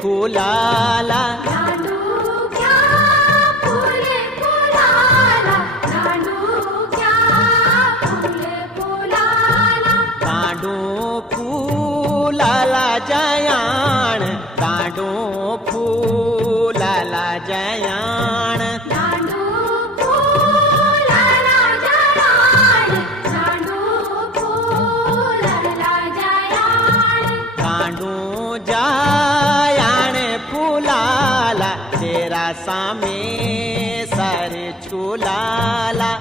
फुलाला दांडू क्या फुले फुलाला जयाण दांडू फूलाला जयाण दांडू फूलाला जयाण दांडू फूलाला जयाण दांडू जयाण फूलाला तेरा सामे सर झूलाला